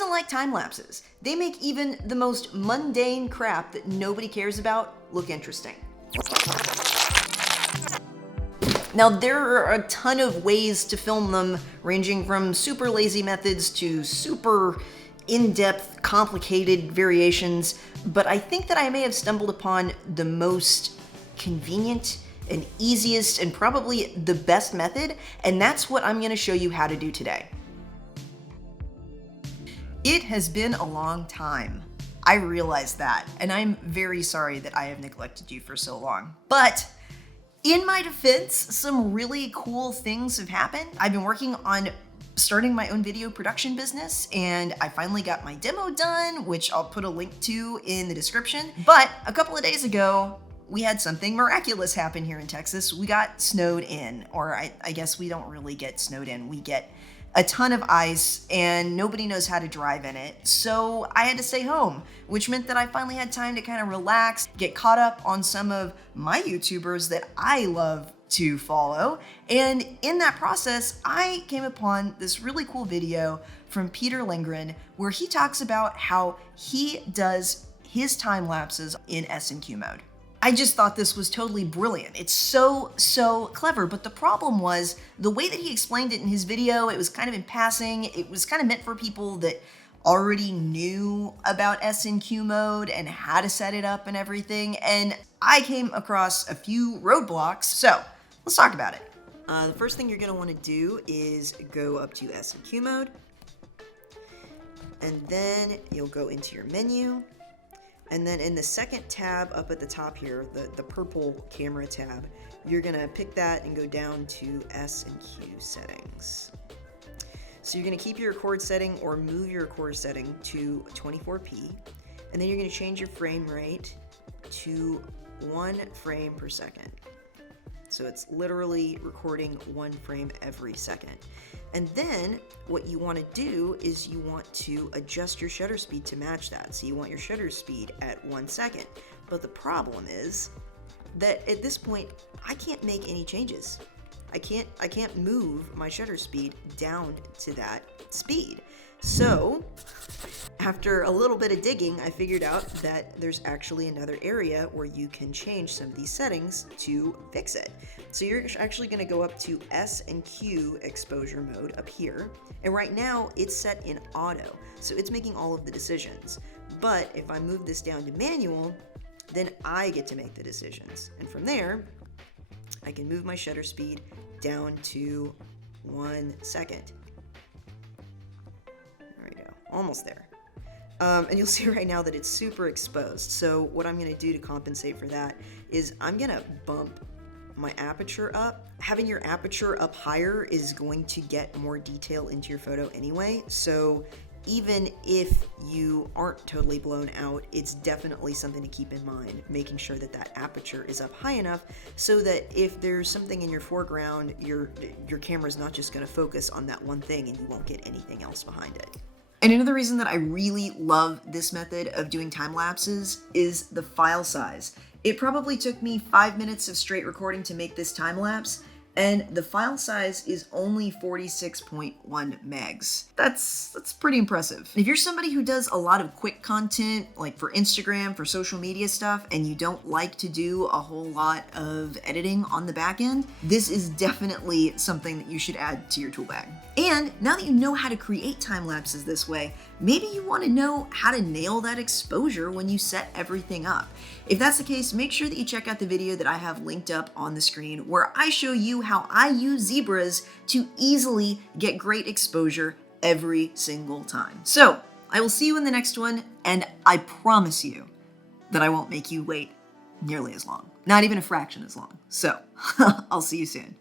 doesn't like time lapses? They make even the most mundane crap that nobody cares about look interesting. Now, there are a ton of ways to film them, ranging from super lazy methods to super in-depth, complicated variations, but I think that I may have stumbled upon the most convenient and easiest and probably the best method, and that's what I'm going to show you how to do today. It has been a long time. I realize that, and I'm very sorry that I have neglected you for so long. But in my defense, some really cool things have happened. I've been working on starting my own video production business, and I finally got my demo done, which I'll put a link to in the description. But a couple of days ago, we had something miraculous happen here in Texas. We got snowed in, or I guess we don't really get snowed in. We get a ton of ice and nobody knows how to drive in it. So I had to stay home, which meant that I finally had time to kind of relax, get caught up on some of my YouTubers that I love to follow. And in that process, I came upon this really cool video from Peter Lingren where he talks about how he does his time lapses in S&Q mode. I just thought this was totally brilliant. It's so clever, but the problem was the way that he explained it in his video, it was kind of in passing. It was kind of meant for people that already knew about S&Q mode and how to set it up and everything, and I came across a few roadblocks, so let's talk about it. The first thing you're gonna wanna do is go up to S&Q mode, and then you'll go into your menu. And then in the second tab up at the top here, the purple camera tab, you're gonna pick that and go down to S&Q settings. So you're gonna keep your record setting or move your record setting to 24p, and then you're gonna change your frame rate to 1 frame per second. So it's literally recording 1 frame every second. And then what you want to do is you want to adjust your shutter speed to match that. So you want your shutter speed at 1 second. But the problem is that at this point, I can't make any changes. I can't move my shutter speed down to that speed. So after a little bit of digging, I figured out that there's actually another area where you can change some of these settings to fix it. So you're actually going to go up to S&Q exposure mode up here. And right now it's set in auto. So it's making all of the decisions. But if I move this down to manual, then I get to make the decisions. And from there, I can move my shutter speed down to 1 second. There we go, almost there. And you'll see right now that it's super exposed. So what I'm gonna do to compensate for that is I'm gonna bump my aperture up. Having your aperture up higher is going to get more detail into your photo anyway. So even if you aren't totally blown out, it's definitely something to keep in mind, making sure that that aperture is up high enough so that if there's something in your foreground, your camera's not just gonna focus on that one thing and you won't get anything else behind it. And another reason that I really love this method of doing time lapses is the file size. It probably took me 5 minutes of straight recording to make this time lapse, and the file size is only 46.1 megs. That's pretty impressive. If you're somebody who does a lot of quick content, like for Instagram, for social media stuff, and you don't like to do a whole lot of editing on the back end, this is definitely something that you should add to your tool bag. And now that you know how to create time lapses this way, maybe you want to know how to nail that exposure when you set everything up. If that's the case, make sure that you check out the video that I have linked up on the screen where I show you how I use zebras to easily get great exposure every single time. So I will see you in the next one, and I promise you that I won't make you wait nearly as long. Not even a fraction as long. So I'll see you soon.